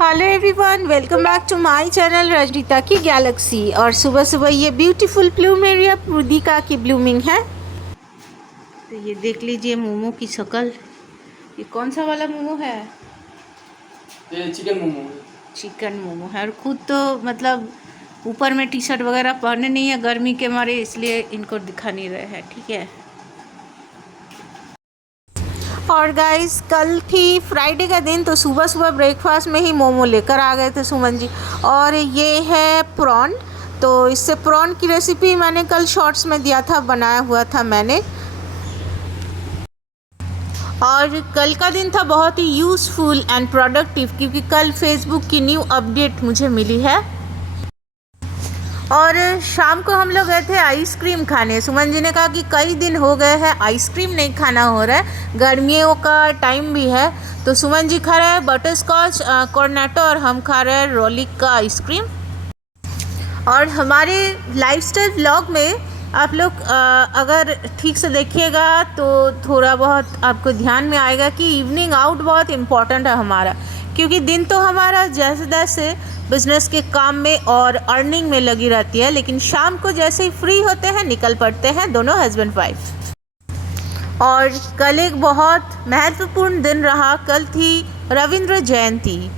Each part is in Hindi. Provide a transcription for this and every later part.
Hello everyone, welcome back to my channel Rajnita की गैलेक्सी। और सुबह सुबह ये ब्यूटीफुल प्लूमेरिया पुदिका की ब्लूमिंग है। तो ये देख लीजिए मोमो की शक्ल। ये कौन सा वाला मोमो है? ये चिकन मोमो। चिकन मोमो है। और खुद तो मतलब ऊपर में टी शर्ट वगैरह पहने नहीं है गर्मी के मारे, इसलिए इनको दिखा नहीं रहे हैं। ठीक है। और गाइस, कल थी फ्राइडे का दिन, तो सुबह सुबह ब्रेकफास्ट में ही मोमो लेकर आ गए थे सुमन जी। और ये है प्रॉन। तो इससे प्रॉन की रेसिपी मैंने कल शॉर्ट्स में दिया था, बनाया हुआ था मैंने। और कल का दिन था बहुत ही यूज़फुल एंड प्रोडक्टिव, क्योंकि कल फेसबुक की न्यू अपडेट मुझे मिली है। और शाम को हम लोग गए थे आइसक्रीम खाने। सुमन जी ने कहा कि कई दिन हो गए हैं आइसक्रीम नहीं खाना हो रहा है, गर्मियों का टाइम भी है। तो सुमन जी खा रहे हैं बटर स्कॉच कॉर्नेटो और हम खा रहे हैं रॉलिक का आइसक्रीम। और हमारे लाइफस्टाइल व्लॉग में आप लोग अगर ठीक से देखिएगा तो थोड़ा बहुत आपको ध्यान में आएगा कि इवनिंग आउट बहुत इम्पॉर्टेंट है हमारा, क्योंकि दिन तो हमारा जैसे तैसे बिजनेस के काम में और अर्निंग में लगी रहती है, लेकिन शाम को जैसे ही फ्री होते हैं निकल पड़ते हैं दोनों हस्बैंड वाइफ। और कल एक बहुत महत्वपूर्ण दिन रहा। कल थी रविंद्र जयंती।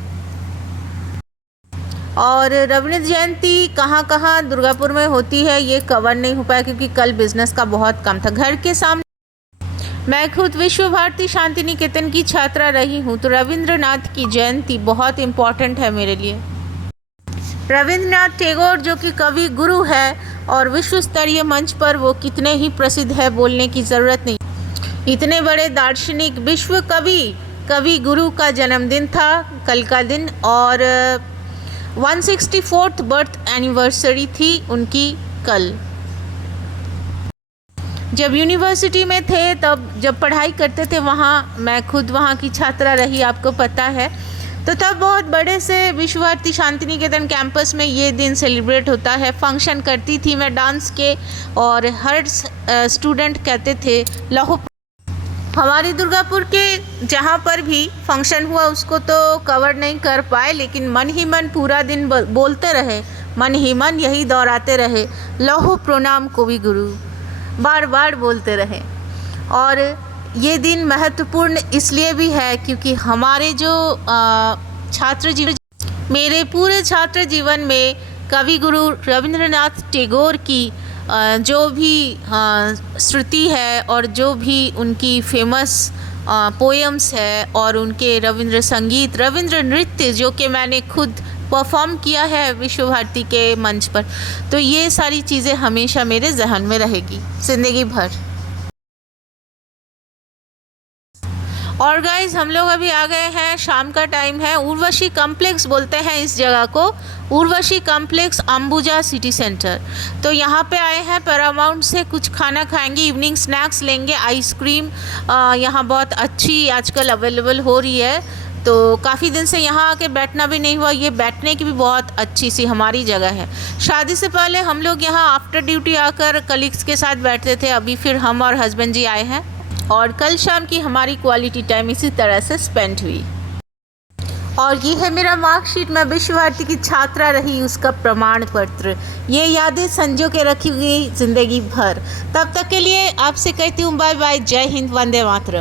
और रविंद्र जयंती कहाँ कहाँ दुर्गापुर में होती है ये कवर नहीं हो पाया, क्योंकि कल बिजनेस का बहुत कम था। घर के सामने मैं खुद विश्व भारती शांति निकेतन की छात्रा रही हूँ, तो रविंद्रनाथ की जयंती बहुत इम्पॉर्टेंट है मेरे लिए। रविंद्रनाथ टैगोर जो कि कवि गुरु है और विश्व स्तरीय मंच पर वो कितने ही प्रसिद्ध है, बोलने की ज़रूरत नहीं। इतने बड़े दार्शनिक विश्व कवि गुरु का जन्मदिन था कल का दिन। और 164th बर्थ एनिवर्सरी थी उनकी कल। जब यूनिवर्सिटी में थे, तब जब पढ़ाई करते थे वहाँ, मैं खुद वहाँ की छात्रा रही, आपको पता है। तो तब बहुत बड़े से विश्व भारती शांति निकेतन कैंपस में ये दिन सेलिब्रेट होता है। फंक्शन करती थी मैं डांस के, और हर स्टूडेंट कहते थे लहो। हमारी दुर्गापुर के जहाँ पर भी फंक्शन हुआ उसको तो कवर नहीं कर पाए, लेकिन मन ही मन पूरा दिन बोलते रहे, मन ही मन यही दोहराते रहे, लहो प्रणाम कवि गुरु, बार बार बोलते रहे। और ये दिन महत्वपूर्ण इसलिए भी है क्योंकि हमारे जो छात्र जीवन, मेरे पूरे छात्र जीवन में कवि गुरु रविंद्रनाथ टैगोर की जो भी श्रुति है और जो भी उनकी फेमस पोएम्स है और उनके रविंद्र संगीत, रविंद्र नृत्य जो कि मैंने खुद परफॉर्म किया है विश्व भारती के मंच पर, तो ये सारी चीज़ें हमेशा मेरे जहन में रहेगी ज़िंदगी भर। और गाइज, हम लोग अभी आ गए हैं, शाम का टाइम है। उर्वशी कॉम्प्लेक्स बोलते हैं इस जगह को, Urvashi complex Ambuja city centre. तो यहाँ पे आए हैं, पैरामाउंट से कुछ खाना खाएंगे, इवनिंग स्नैक्स लेंगे। आइसक्रीम यहाँ बहुत अच्छी आजकल अवेलेबल हो रही है, तो काफ़ी दिन से यहाँ आके बैठना भी नहीं हुआ। ये बैठने की भी बहुत अच्छी सी हमारी जगह है। शादी से पहले हम लोग यहाँ आफ्टर ड्यूटी आकर कलीग्स के साथ बैठते थे, अभी फिर हम और हस्बैंड जी आए हैं। और कल शाम की हमारी क्वालिटी टाइम इसी तरह से स्पेंड हुई। और ये है मेरा मार्कशीट, मैं विश्व भारती की छात्रा रही, उसका प्रमाण पत्र। ये यादें संजो के रखी हुई ज़िंदगी भर। तब तक के लिए आपसे कहती हूँ बाय बाय, जय हिंद, वंदे मातरम।